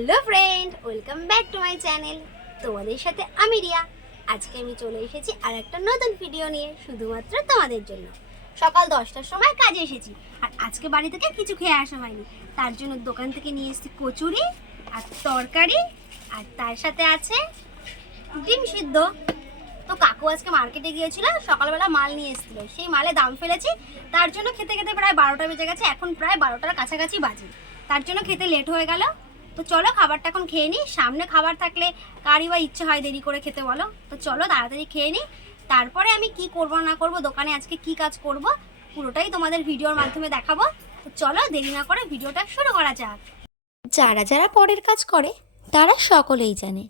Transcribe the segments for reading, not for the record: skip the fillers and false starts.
Hello friend, welcome back to my channel. তোমাদের সাথে আমি রিয়া। আজকে আমি চলে এসেছি আর একটা নতুন ভিডিও নিয়ে, শুধুমাত্র তোমাদের জন্য। সকাল 10টার সময় কাজে এসেছি, আর আজকে বাড়ি থেকে কিছু খেয়ে আসা হয়নি। তার জন্য দোকান থেকে নিয়ে এসেছি কচুরি আর তরকারি, আর তার সাথে আছে ডিম সিদ্ধ। তো কাকু আজকে মার্কেটে গিয়েছিল, সকালবেলা মাল নিয়ে এসেছিল, সেই মালে দাম ফেলেছি। তার জন্য খেতে খেতে প্রায় 12টা বেজে গেছে, এখন প্রায় 12টার কাছাকাছি বাজে। তার জন্য খেতে লেট হয়ে গেল। তো চলো খাবারটা এখন খেয়ে নিই। সামনে খাবার থাকলে কারই বা ইচ্ছে হয় দেরি করে খেতে, বলো? তো চলো তাড়াতাড়ি খেয়ে নিই, তারপরে আমি কি করব না করব, দোকানে আজকে কি কাজ করব, পুরোটাই তোমাদের ভিডিওর মাধ্যমে দেখাবো। তো চলো দেরি না করে ভিডিওটা শুরু করা যাক। যারা যারা পরের কাজ করে তারা সকলেই জানে,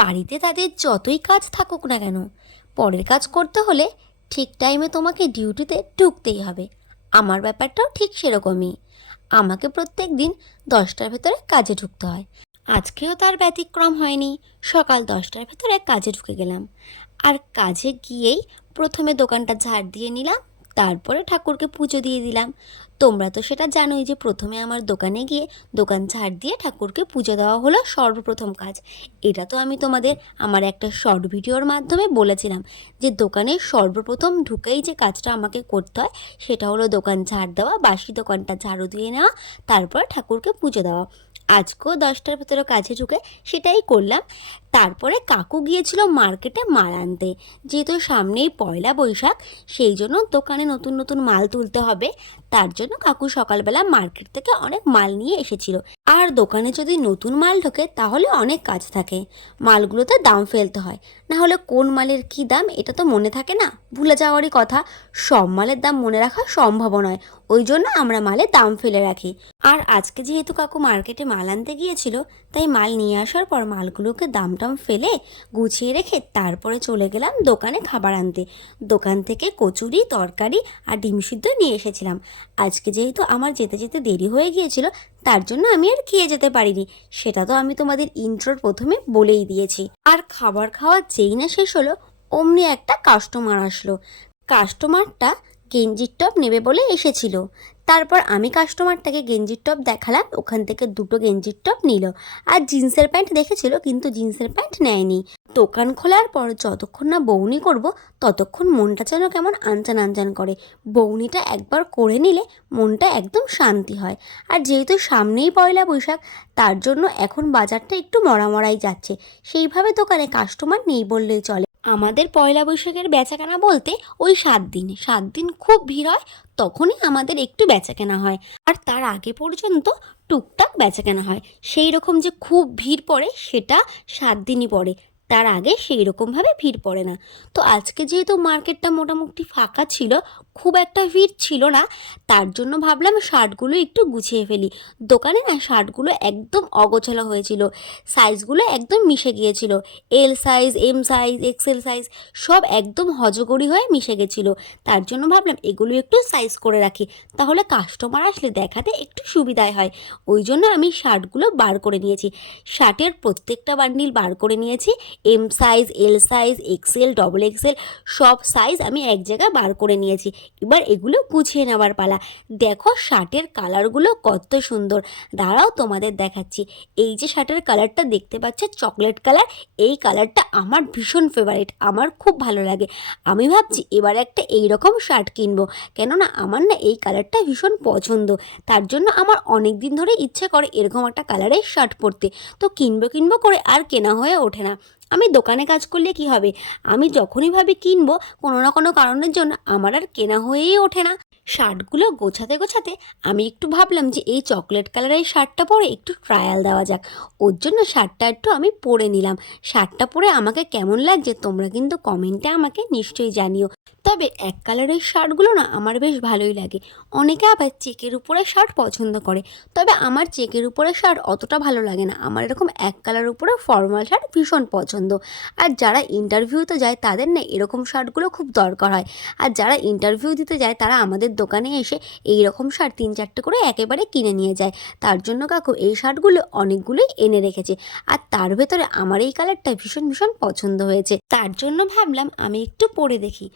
বাড়িতে তাদের যতই কাজ থাকুক না কেন, পরের কাজ করতে হলে ঠিক টাইমে তোমাকে ডিউটিতে ঢুকতেই হবে। আমার ব্যাপারটাও ঠিক সেরকমই। আমাকে প্রত্যেক দিন 10টার ভেতরে কাজে ঢুকতে হয়। আজকেও তার ব্যতিক্রম হয়নি। সকাল 10টার ভেতরে কাজে ঢুকে গেলাম, আর কাজে গিয়েই প্রথমে দোকানটা ঝাড় দিয়ে নিলাম, তারপরে ঠাকুরকে পুজো দিয়ে দিলাম। তোমরা তো সেটা জানোই যে প্রথমে আমার দোকানে গিয়ে দোকান ঝাড় দিয়ে ঠাকুরকে পুজো দেওয়া হলো সর্বপ্রথম কাজ। এটা তো আমি তোমাদের আমার একটা শর্ট ভিডিওর মাধ্যমে বলেছিলাম যে দোকানে সর্বপ্রথম ঢুকেই যে কাজটা আমাকে করতে হয় সেটা হলো দোকান ঝাড় দেওয়া, বাসি দোকানটা ঝাড়ু দিয়ে নেওয়া, তারপর ঠাকুরকে পুজো দেওয়া। আজকেও 10টার ভেতরে কাজে ঢুকে সেটাই করলাম। তারপরে কাকু গিয়েছিল মার্কেটে মাল আনতে, যেহেতু সামনেই পয়লা বৈশাখ, সেই জন্য দোকানে নতুন নতুন মাল তুলতে হবে। তার জন্য কাকু সকালবেলা মার্কেট থেকে অনেক মাল নিয়ে এসেছিল। আর দোকানে যদি নতুন মাল ঢোকে তাহলে অনেক কাজ থাকে, মালগুলোতে দাম ফেলতে হয়, না হলে কোন মালের কী দাম এটা তো মনে থাকে না, ভুলে যাওয়ারই কথা। সব মালের দাম মনে রাখা সম্ভব নয়, ওই জন্য আমরা মালের দাম ফেলে রাখি। আর আজকে যেহেতু কাকু মার্কেটে মাল আনতে গিয়েছিল, তাই মাল নিয়ে আসার পর মালগুলোকে দাম টাম ফেলে গুছিয়ে রেখে তারপরে চলে গেলাম দোকানে খাবার আনতে। দোকান থেকে কচুরি, তরকারি আর ডিম সিদ্ধ নিয়ে এসেছিলাম। আজকে যেহেতু আমার যেতে যেতে দেরি হয়ে গিয়েছিল, তার জন্য আমি আর খেয়ে যেতে পারিনি। সেটা তো আমি তোমাদের ইন্ট্রোর প্রথমে বলেই দিয়েছি। আর খাবার খাওয়া যেই না শেষ হলো, অমনি একটা কাস্টমার আসলো। কাস্টমারটা গেঞ্জির টপ নেবে বলে এসেছিল। তারপর আমি কাস্টমারটাকে গেঞ্জির টপ দেখালাম, ওখান থেকে দুটো গেঞ্জির টপ নিল। আর জিন্সের প্যান্ট দেখেছিল, কিন্তু জিন্সের প্যান্ট নেয়নি। দোকান খোলার পর যতক্ষণ না বউনি করব ততক্ষণ মনটা যেন কেমন আনচান আনচান করে। বউনিটা একবার করে নিলে মনটা একদম শান্তি হয়। আর যেহেতু সামনেই পয়লা বৈশাখ, তার জন্য এখন বাজারটা একটু মরাই যাচ্ছে। সেইভাবে দোকানে কাস্টমার নেই বললেই চলে। আমাদের পয়লা বৈশাখের বেচাকেনা বলতে ওই 7 দিন, 7 দিন খুব ভিড় হয়, তখনই আমাদের একটু বেচাকেনা হয়। আর তার আগে পর্যন্ত টুকটাক বেচাকেনা হয়। সেই রকম যে খুব ভিড় পড়ে সেটা 7 দিনই পড়ে, তার আগে সেই রকমভাবে ভিড় পড়ে না। তো আজকে যেহেতু মার্কেটটা মোটামুটি ফাঁকা ছিল, খুব একটা ভিড় ছিল না, তার জন্য ভাবলাম শার্টগুলো একটু গুছিয়ে ফেলি। দোকানে না শার্টগুলো একদম অগোছালো হয়েছিল, সাইজগুলো একদম মিশে গিয়েছিল। L size, M size, XL size সব একদম হজগড়ি হয়ে মিশে গেছিলো। তার জন্য ভাবলাম এগুলো একটু সাইজ করে রাখি, তাহলে কাস্টমার আসলে দেখাতে একটু সুবিধায় হয়। ওই জন্য আমি শার্টগুলো বার করে নিয়েছি। শার্টের প্রত্যেকটা বান্ডিল বার করে নিয়েছি। M size, L size, XL, double XL সব সাইজ আমি এক জায়গায় বার করে নিয়েছি। এবার এগুলো গুছিয়ে নেওয়ার পালা। দেখো শার্টের কালারগুলো কত সুন্দর, দাঁড়াও তোমাদের দেখাচ্ছি। এই যে শার্টের কালারটা দেখতে পাচ্ছ, চকলেট কালার, এই কালারটা আমার ভীষণ ফেভারিট, আমার খুব ভালো লাগে। আমি ভাবছি এবার একটা এই রকম শার্ট কিনবো, কেননা আমার না এই কালারটা ভীষণ পছন্দ। তার জন্য আমার অনেক দিন ধরে ইচ্ছে করে এরকম একটা কালারের শার্ট পরতে। তো কিনবো করে আর কেনা হয়ে ওঠে না। আমি দোকানে কাজ করলে কি হবে, আমি যখনই ভাবি কিনবো, কোনো না কোনো কারণের জন্য আমার আর কেনা হয়েই ওঠে না। শার্টগুলো গোছাতে গোছাতে আমি একটু ভাবলাম যে এই চকলেট কালারের শার্টটা পরে একটু ট্রায়াল দেওয়া যাক। ওর জন্য শার্টটা একটু আমি পরে নিলাম। শার্টটা পরে আমাকে কেমন লাগছে তোমরা কিন্তু কমেন্টে আমাকে নিশ্চয়ই জানিও। তবে এক কালারের শার্টগুলো না আমার বেশ ভালোই লাগে। অনেকে আবার চেকের উপরে শার্ট পছন্দ করে, তবে আমার চেকের উপরে শার্ট অতটা ভালো লাগে না। আমার এরকম এক কালারের উপরে ফর্মাল শার্ট ভীষণ পছন্দ। আর যারা ইন্টারভিউতে যায় তাদের না এরকম শার্টগুলো খুব দরকার হয়। আর যারা ইন্টারভিউ দিতে যায় তারা আমাদের দোকানে এসে এই রকম শার্ট 3-4টে করে একেবারে কিনে নিয়ে যায়। তার জন্য কাকু এই শার্টগুলো অনেকগুলোই এনে রেখেছে। আর তার ভেতরে আমার এই কালারটা ভীষণ ভীষণ পছন্দ হয়েছে। তার জন্য ভাবলাম আমি একটু পরে দেখি,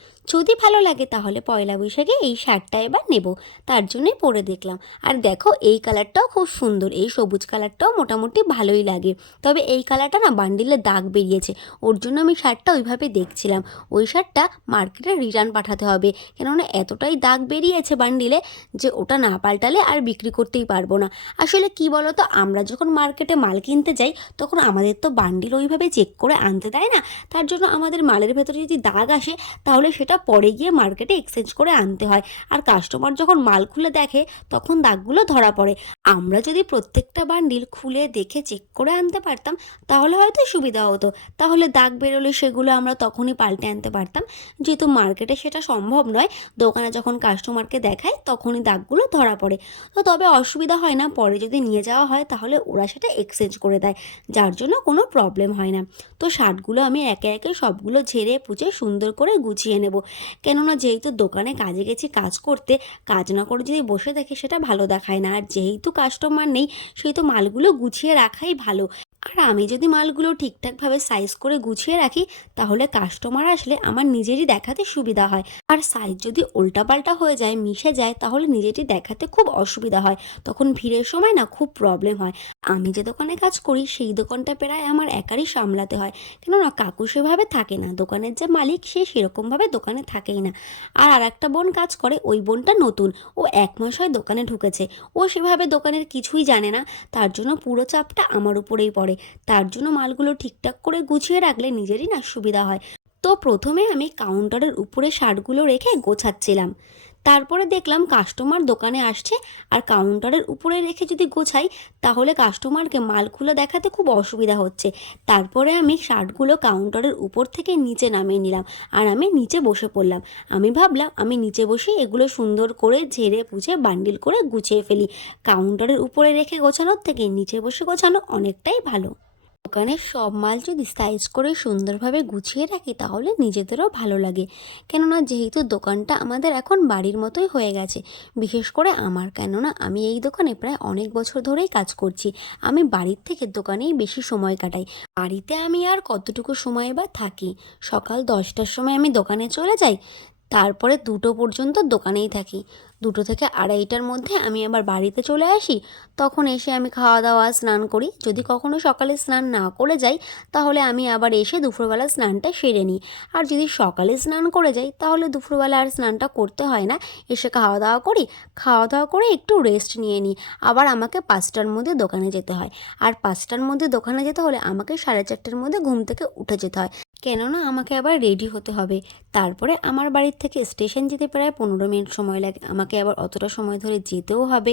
যদি ভালো লাগে তাহলে পয়লা বৈশাখে এই শার্টটা এবার নেব, তার জন্যই পরে দেখলাম। আর দেখো এই কালারটাও খুব সুন্দর, এই সবুজ কালারটাও মোটামুটি ভালোই লাগে। তবে এই কালারটা না বান্ডিলে দাগ বেরিয়েছে, ওর জন্য আমি শার্টটা ওইভাবে দেখছিলাম। ওই শার্টটা মার্কেটে রিটার্ন পাঠাতে হবে, কেননা এতটাই দাগ বেরিয়েছে বান্ডিলে যে ওটা না পাল্টালে আর বিক্রি করতেই পারবো না। আসলে কি বলো তো, আমরা যখন মার্কেটে মাল কিনতে যাই তখন আমাদের তো বান্ডিল ওইভাবে চেক করে আনতে দেয় না, তার জন্য আমাদের মালের ভেতরে যদি দাগ আসে তাহলে সেটা পরে গিয়ে মার্কেটে এক্সচেঞ্জ করে আনতে হয়। আর কাস্টমার যখন মাল খুলে দেখে তখন দাগগুলো ধরা পড়ে। আমরা যদি প্রত্যেকটা বান্ডিল খুলে দেখে চেক করে আনতে পারতাম তাহলে হয়তো সুবিধা হতো, তাহলে দাগ বেরোলে সেগুলো আমরা তখনই পাল্টে আনতে পারতাম। যেহেতু মার্কেটে সেটা সম্ভব নয়, দোকানে যখন কাস্টমারকে দেখায় তখনই দাগগুলো ধরা পড়ে। তো তবে অসুবিধা হয় না, পরে যদি নিয়ে যাওয়া হয় তাহলে ওরা সেটা এক্সচেঞ্জ করে দেয়, যার জন্য কোনো প্রবলেম হয় না। তো শার্টগুলো আমি একে একে সবগুলো ঝেড়ে পুছে সুন্দর করে গুছিয়ে নেব, কেননা যেহেতু দোকানে কাজে গেছি কাজ করতে, কাজ না করে যদি বসে দেখে সেটা ভালো দেখায় না। আর যেহেতু কাস্টমার নেই সেহেতু মালগুলো গুছিয়ে রাখাই ভালো। আর আমি যদি মালগুলো ঠিকঠাকভাবে সাইজ করে গুছিয়ে রাখি তাহলে কাস্টমার আসলে আমার নিজেরই দেখাতে সুবিধা হয়। আর সাইজ যদি উল্টাপাল্টা হয়ে যায়, মিশে যায়, তাহলে নিজেরই দেখাতে খুব অসুবিধা হয়, তখন ভিড়ের সময় না খুব প্রবলেম হয়। আমি যে দোকানে কাজ করি সেই দোকানটা প্রায় আমার একারই সামলাতে হয়, কেননা কাকু সেভাবে থাকে না, দোকানের যে মালিক সে সেরকমভাবে দোকানে থাকেই না। আর একটা বোন কাজ করে, ওই বোনটা নতুন, ও 1 মাস হয় দোকানে ঢুকেছে, ও সেভাবে দোকানের কিছুই জানে না, তার জন্য পুরো চাপটা আমার উপরেই পড়ে। তার জন্য মালগুলো ঠিকঠাক করে গুছিয়ে রাখলে নিজেরই না সুবিধা হয়। তো প্রথমে আমি কাউন্টারের উপরে শার্টগুলো রেখে গোছাচ্ছিলাম, তারপরে দেখলাম কাস্টমার দোকানে আসছে, আর কাউন্টারের উপরে রেখে যদি গোছাই তাহলে কাস্টমারকে মাল খুলে দেখাতে খুব অসুবিধা হচ্ছে। তারপরে আমি শার্টগুলো কাউন্টারের উপর থেকে নিচে নামিয়ে নিলাম, আর আমি নিচে বসে পড়লাম। আমি ভাবলাম আমি নিচে বসে এগুলো সুন্দর করে ঝেড়ে পুছে বান্ডিল করে গুছিয়ে ফেলি, কাউন্টারের উপরে রেখে গোছানোর থেকে নিচে বসে গোছানো অনেকটাই ভালো। দোকানের সব মাল যদি সাইজ করে সুন্দরভাবে গুছিয়ে রাখি তাহলে নিজেদেরও ভালো লাগে, কেননা যেহেতু দোকানটা আমাদের এখন বাড়ির মতোই হয়ে গেছে, বিশেষ করে আমার, কেননা আমি এই দোকানে প্রায় অনেক বছর ধরেই কাজ করছি। আমি বাড়ির থেকে দোকানেই বেশি সময় কাটাই। বাড়িতে আমি আর কতটুকু সময় বা থাকি, সকাল 10টার সময় আমি দোকানে চলে যাই, তারপরে 2টো পর্যন্ত দোকানেই থাকি। 2টো থেকে 2:30টার মধ্যে আমি আবার বাড়িতে চলে আসি, তখন এসে আমি খাওয়া দাওয়া স্নান করি। যদি কখনো সকালে স্নান না করে যাই তাহলে আমি আবার এসে দুপুরবেলা স্নানটা সেরে নিই। আর যদি সকালে স্নান করে যাই তাহলে দুপুরবেলা আর স্নানটা করতে হয় না, এসে খাওয়া দাওয়া করি, খাওয়া দাওয়া করে একটু রেস্ট নিয়ে নিই। আবার আমাকে 5টার মধ্যে দোকানে যেতে হয়, আর 5টার মধ্যে দোকানে যেতে হলে আমাকে 4:30টার মধ্যে ঘুম থেকে উঠে যেতে হয়, কেননা আমাকে আবার রেডি হতে হবে। তারপরে আমার বাড়ির থেকে স্টেশন যেতে প্রায় 15 মিনিট সময় লাগে, আমাকে আবার অতটা সময় ধরে যেতেও হবে,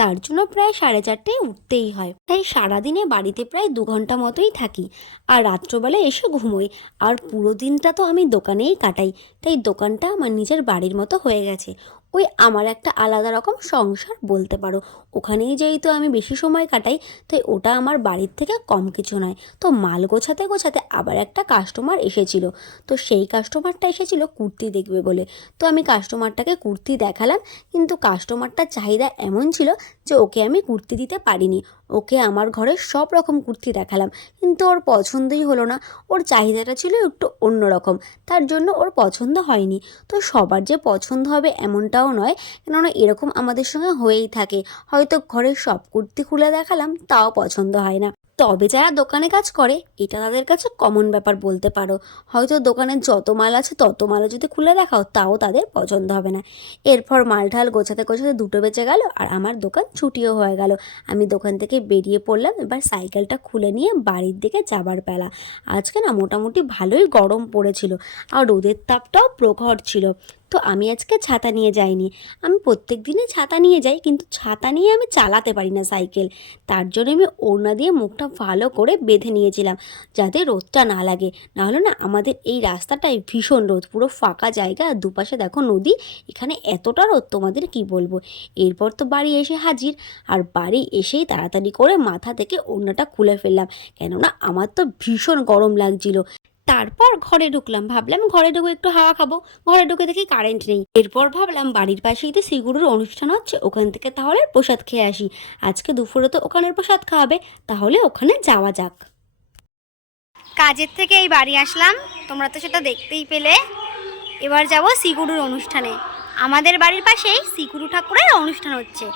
তার জন্য প্রায় 4:30টায় উঠতেই হয়। তাই সারাদিনে বাড়িতে প্রায় 2 ঘন্টা মতোই থাকি, আর রাত্রবেলা এসে ঘুমোই। আর পুরো দিনটা তো আমি দোকানেই কাটাই, তাই দোকানটা আমার নিজের বাড়ির মতো হয়ে গেছে। ওই আমার একটা আলাদা রকম সংসার বলতে পারো। ওখানেই যেহেতু আমি বেশি সময় কাটাই তাই ওটা আমার বাড়ির থেকে কম কিছু নয়। তো মাল গোছাতে গোছাতে আবার একটা কাস্টমার এসেছিল, তো সেই কাস্টমারটা এসেছিল কুর্তি দেখবে বলে। তো আমি কাস্টমারটাকে কুর্তি দেখালাম, কিন্তু কাস্টমারটার চাহিদা এমন ছিল যে ওকে আমি কুর্তি দিতে পারিনি। ওকে আমার ঘরের সব রকম কুর্তি দেখালাম, কিন্তু ওর পছন্দই হলো না, ওর চাহিদাটা ছিল একটু অন্যরকম, তার জন্য ওর পছন্দ হয়নি। তো সবার যে পছন্দ হবে এমনটাও নয়, কেননা এরকম আমাদের সঙ্গে হয়েই থাকে, হয়তো ঘরের সব কুর্তি খুলে দেখালাম তাও পছন্দ হয় না। তবে যারা দোকানে কাজ করে এটা তাদের কাছে কমন ব্যাপার বলতে পারো, হয়তো দোকানের যত মাল আছে তত মালও যদি খুলে দেখাও তাও তাদের পছন্দ হবে না। এরপর মাল ঢাল গোছাতে গোছাতে 2টো বেজে গেল, আর আমার দোকান ছুটিও হয়ে গেল। আমি দোকান থেকে বেরিয়ে পড়লাম, এবার সাইকেলটা খুলে নিয়ে বাড়ির দিকে যাবার পালা। আজকে না মোটামুটি ভালোই গরম পড়েছিল, আর রোদের তাপটাও প্রখর ছিল। তো আমি আজকে ছাতা নিয়ে যাইনি, আমি প্রত্যেক দিনে ছাতা নিয়ে যাই, কিন্তু ছাতা নিয়ে আমি চালাতে পারি না সাইকেল, তার জন্য আমি ওড়না দিয়ে মুখটা ভালো করে বেঁধে নিয়েছিলাম যাতে রোদটা না লাগে। নাহলে না আমাদের এই রাস্তাটায় ভীষণ রোদ, পুরো ফাঁকা জায়গা, আর দুপাশে দেখো নদী, এখানে এতটা রোদ তোমাদের কি বলবো। এরপর তো বাড়ি এসে হাজির, আর বাড়ি এসেই তাড়াতাড়ি করে মাথা থেকে ওড়নাটা খুলে ফেললাম, কেননা আমার তো ভীষণ গরম লাগছিল। তারপর ঘরে ঢুকলাম, ভাবলাম ঘরে ঢুকে একটু হাওয়া খাবো, ঘরে ঢুকে দেখি কারেন্ট নেই। এরপর ভাবলাম বাড়ির পাশেই তো শ্রীগুরুর অনুষ্ঠান হচ্ছে, ওখান থেকে তাহলে প্রসাদ খেয়ে আসি, আজকে দুপুরে তো ওখানের প্রসাদ খাওয়াবে, তাহলে ওখানে যাওয়া যাক। কাজের থেকে এই বাড়ি আসলাম, তোমরা তো সেটা দেখতেই পেলে। এবার যাব শ্রীগুরুর অনুষ্ঠানে। আমাদের বাড়ির পাশেই শ্রীগুরু ঠাকুরের অনুষ্ঠান হচ্ছে।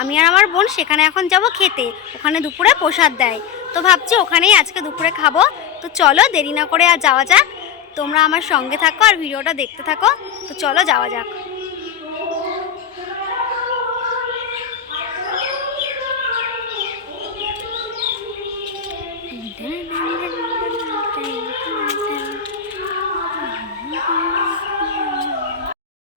আমি আর আমার বোন সেখানে এখন যাব খেতে। ওখানে দুপুরে প্রসাদ দেয়, তো ভাবছি ওখানেই আজকে দুপুরে খাবো। তো চলো দেরি না করে আর যাওয়া যাক। তোমরা আমার সঙ্গে থাকো আর ভিডিওটা দেখতে থাকো। তো চলো যাওয়া যাক।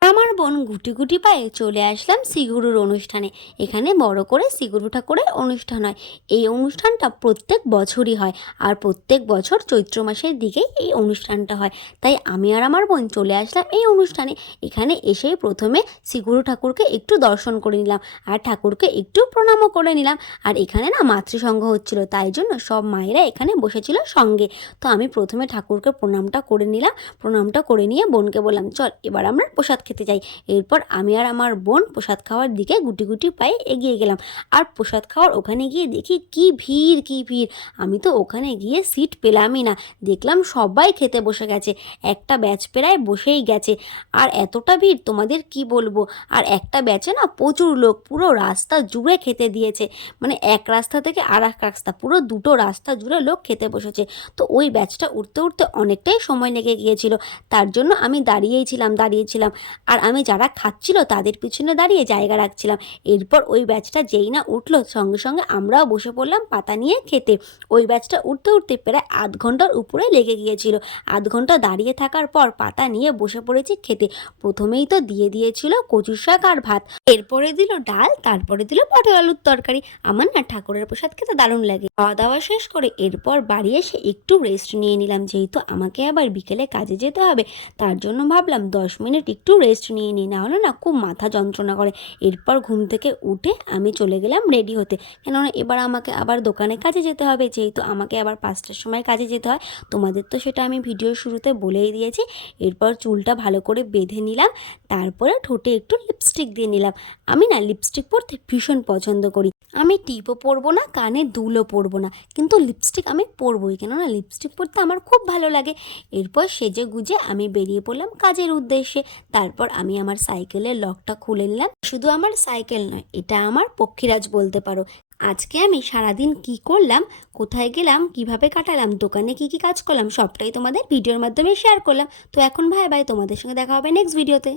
আমার বোন গুটি গুটি পায়ে চলে আসলাম শ্রীগুরুর অনুষ্ঠানে। এখানে বড় করে শ্রীগুরু ঠাকুরের অনুষ্ঠান হয়। এই অনুষ্ঠানটা প্রত্যেক বছরই হয়, আর প্রত্যেক বছর চৈত্র মাসের দিকেই এই অনুষ্ঠানটা হয়। তাই আমি আর আমার বোন চলে আসলাম এই অনুষ্ঠানে। এখানে এসেই প্রথমে শ্রীগুরু ঠাকুরকে একটু দর্শন করে নিলাম, আর ঠাকুরকে একটু প্রণামও করে নিলাম। আর এখানে না মাতৃসংঘ হচ্ছিল, তাই জন্য সব মায়েরা এখানে বসেছিল সঙ্গে। তো আমি প্রথমে ঠাকুরকে প্রণামটা করে নিলাম। প্রণামটা করে নিয়ে বোনকে বললাম, চল এবার আমরা প্রসাদ খেতে যাই। এরপর আমি আর আমার বোন প্রসাদ খাওয়ার দিকে গুটি গুটি পায়ে এগিয়ে গেলাম। আর প্রসাদ খাওয়ার ওখানে গিয়ে দেখি কি ভিড় কি ভিড়। আমি তো ওখানে গিয়ে সিট পেলামই না। দেখলাম সবাই খেতে বসে গেছে, একটা ব্যাচ প্রায় বসেই গেছে। আর এতটা ভিড় তোমাদের কি বলবো। আর একটা ব্যাচে না প্রচুর লোক, পুরো রাস্তা জুড়ে খেতে দিয়েছে। মানে এক রাস্তা থেকে আর এক রাস্তা, পুরো দুটো রাস্তা জুড়ে লোক খেতে বসেছে। তো ওই ব্যাচটা উঠতে উঠতে অনেকটাই সময় লেগে গিয়েছিল। তার জন্য আমি দাঁড়িয়েছিলাম। আর আমি যারা খাচ্ছিল তাদের পিছনে দাঁড়িয়ে জায়গা রাখছিলাম। এরপর ওই ব্যাচটা যেই না উঠলো, সঙ্গে সঙ্গে আমরাও বসে পড়লাম পাতা নিয়ে খেতে। ওই ব্যাচটা উঠতে উঠতে প্রায় আধ ঘন্টার উপরে লেগে গিয়েছিল। আধ ঘন্টা দাঁড়িয়ে থাকার পর পাতা নিয়ে বসে পড়েছি খেতে। প্রথমেই তো দিয়েছিল কচুর শাক আর ভাত, এরপরে দিল ডাল, তারপরে দিল পটল আলুর তরকারি। আমার না ঠাকুরের প্রসাদ খেতে দারুণ লাগে। খাওয়া দাওয়া শেষ করে এরপর বাড়ি এসে একটু রেস্ট নিয়ে নিলাম। যেহেতু আমাকে আবার বিকেলে কাজে যেতে হবে, তার জন্য ভাবলাম 10 মিনিট একটু রেস্ট নিয়ে নিই, না হলে না খুব মাথা যন্ত্রণা করে। এরপর ঘুম থেকে উঠে আমি চলে গেলাম রেডি হতে, কেননা এবার আমাকে আবার দোকানে কাজে যেতে হবে। যেহেতু আমাকে আবার 5টার সময় কাজে যেতে হয়, তোমাদের তো সেটা আমি ভিডিওর শুরুতে বলেই দিয়েছি। এরপর চুলটা ভালো করে বেঁধে নিলাম, তারপরে ঠোঁটে একটু লিপস্টিক দিয়ে নিলাম। আমি না লিপস্টিক পরতে ভীষণ পছন্দ করি। আমি টিপও পরবো না, কানে দুলও পরবো না, কিন্তু লিপস্টিক আমি পরবই, কেননা লিপস্টিক পরতে আমার খুব ভালো লাগে। এরপর সেজে গুজে আমি বেরিয়ে পড়লাম কাজের উদ্দেশ্যে। তারপর আমি আমার সাইকেলের লকটা খুলে নিলাম। শুধু আমার সাইকেল নয়, এটা আমার পক্ষীরাজ বলতে পারো। আজকে আমি সারাদিন কি করলাম, কোথায় গেলাম, কিভাবে কাটালাম, দোকানে কি কি কাজ করলাম, সবটাই তোমাদের ভিডিওর মাধ্যমে শেয়ার করলাম। তো এখন ভাই তোমাদের সঙ্গে দেখা হবে নেক্সট ভিডিওতে।